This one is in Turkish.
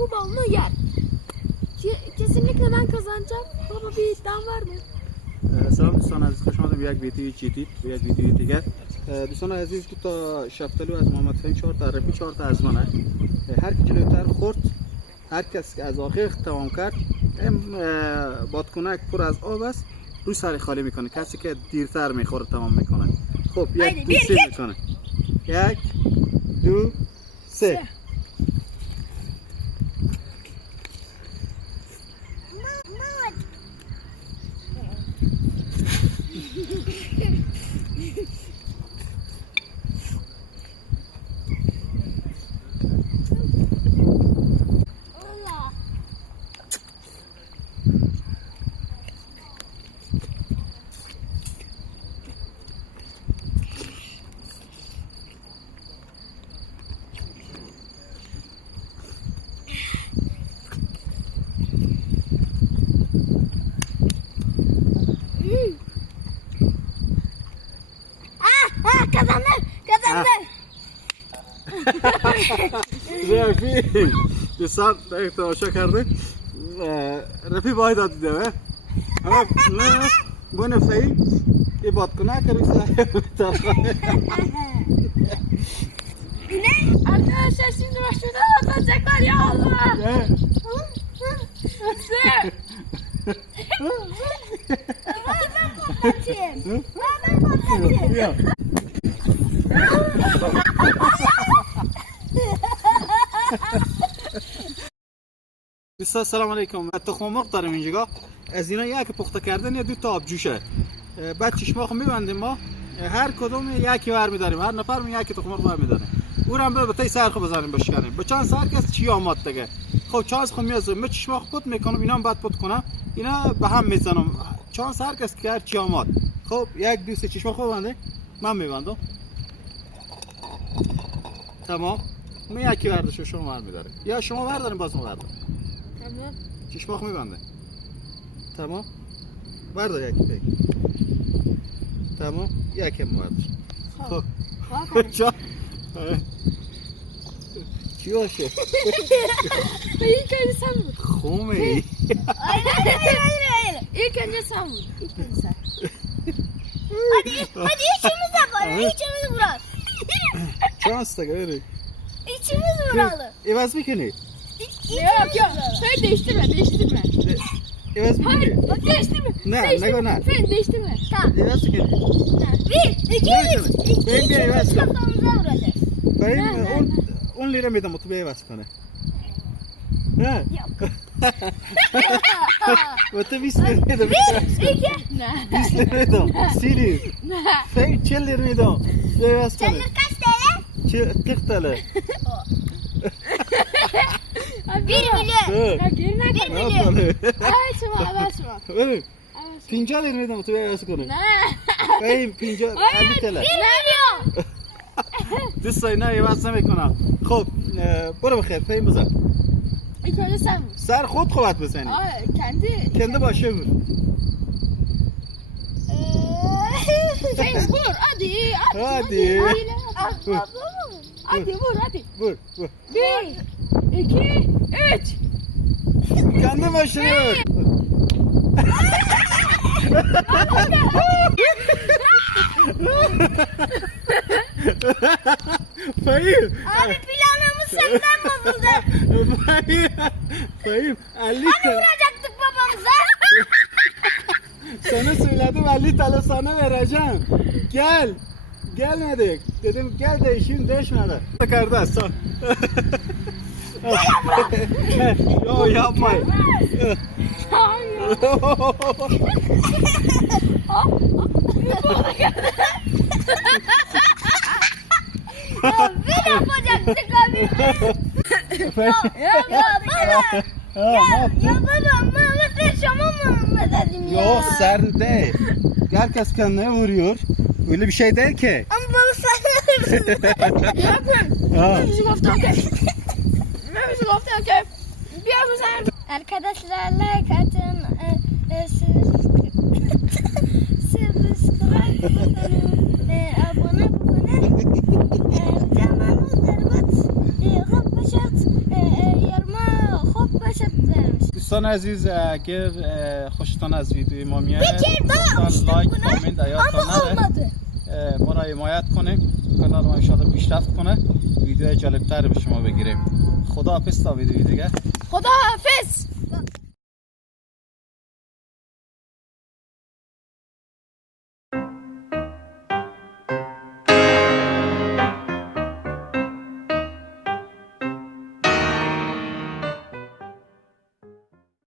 bu balonu yer. Kesinlikle ben kazanacağım. Baba bir iddiam var mı? سلام دوستان عزیز، خوش آمدید به یک ویدیو جدید، به یک ویدیو دیگر. دوستان عزیز، دو تا شفتالو از محمد فهیم، 4 تا رفی، 4 تا از منه. هر کی جلوتر خورد، هر کس که از آخر تمام کرد، این بادکنک پر از آب است، روی سر خالی میکنه. کسی که دیرتر میخوره تمام میکنه. خب یک دو سه میکنه. یک دو سه. Kazandım. رفی دوستان یک تماشا کرده رفی باید داد دیده و bu nefseyi bir batkına kırırsa Ne? Arkadaşlar şimdi başladı atacaklar ya Allah. Ben patlatayım. Ben patlatayım. دوستان سلام علیکم. تخم مرغ داریم اینجا. از اینا یک پخته کردن یا دو تا آبجوشه. بعد چشماخو میبندیم ما. هر کدوم یکی ور میداریم. هر نفر یکی تخم مرغ ور میداره. اونم به تای سرخو بزنیم بشکنیم. به چند سر کس چی آمد دیگه. خب چانس خو میازم. من چشماخو پت میکنم. اینا هم بعد پت کنم. اینا به هم میزنم. چانس هر کس که هر چی آمد. خب یک دو سه چشماخو ببنده. من میبندم. تمام. من یکی وردش شما ور میداره. یا شما ور دارین باز ما ور داریم. Tamam. چشماخ میبنده. تمام. بردار یکی دیگه. تمام. یکم بردار. خب. چا؟ چی باشه؟ İlk önce sen vur. خومه Hayır. İlk önce sen vur. İlk önce sen. Hadi içimiz yapalım. İçimiz vuralım. شانس دیگه بری. İçimiz vuralım. عوض میکنی؟ Yok. Sen değiştirme. عوض میکنی؟ Hayır. Bak değiştirme. Ne, Değiştirme. ne? Sen değiştirme. Tamam. عوض میکنی؟ 1, 2, 3. Ben bir evet. Kafamıza vuracağız. Ben 10 lira میدم تو به عوض کنه. نه. و تو 20 lira میدم. 1, 2. Ne? 20 lira میدم. 30 lira. Ne? فکر 40 lira میدم. به عوض کنه. Senin kaç TL? 40 TL. 1 milyon. ها. Gerine Ne kadar. yapalım? Açma. ببین 50 lira میدم تو به عوض کنه. Ne? ببین 50 50 TL. 1 milyon. دوست اینا عوض نمیکنم. خب برو بخیر فهم بزن. İlk önce sen vur. سر خود قوت بزنی. Kendi باشه vur. Sen vur hadi. Hadi. Hadi vur hadi. Vur vur. 1, 2, 3. Kendi başına vur. Fahim. Abi planımız senden bozuldu. Fahim 50 Hani TL. vuracaktık babamıza. Sana söyledim 50 TL sana vereceğim. Gel. Gelmedik. Dedim gel değişim değişmedi. Kardeş son. Yo yapmayın. Bir yapacaktık abi. Ya baba. Ya baba Mehmet yaşama mı dedim ya. Yok sen değil. Herkes kendine vuruyor. Öyle bir şey değil ki. Ama baba sen ne yapıyorsun? Ha. Müzik hafta okey. Müzik hafta okey. Bir an sen. Arkadaşlar like atın. Subscribe abone olun. Zamanı zerbat. Kapışat. Yarma دوستان عزیز اگر خوشتان از ویدیوی ما میاد بکر لایک کامنت ایاتان نره ما را حمایت کنیم کانال ما انشاءالله پیشرفت کنه ویدیو جالبتر به شما بگیریم خدا حافظ تا ویدیو دیگه خدا حافظ.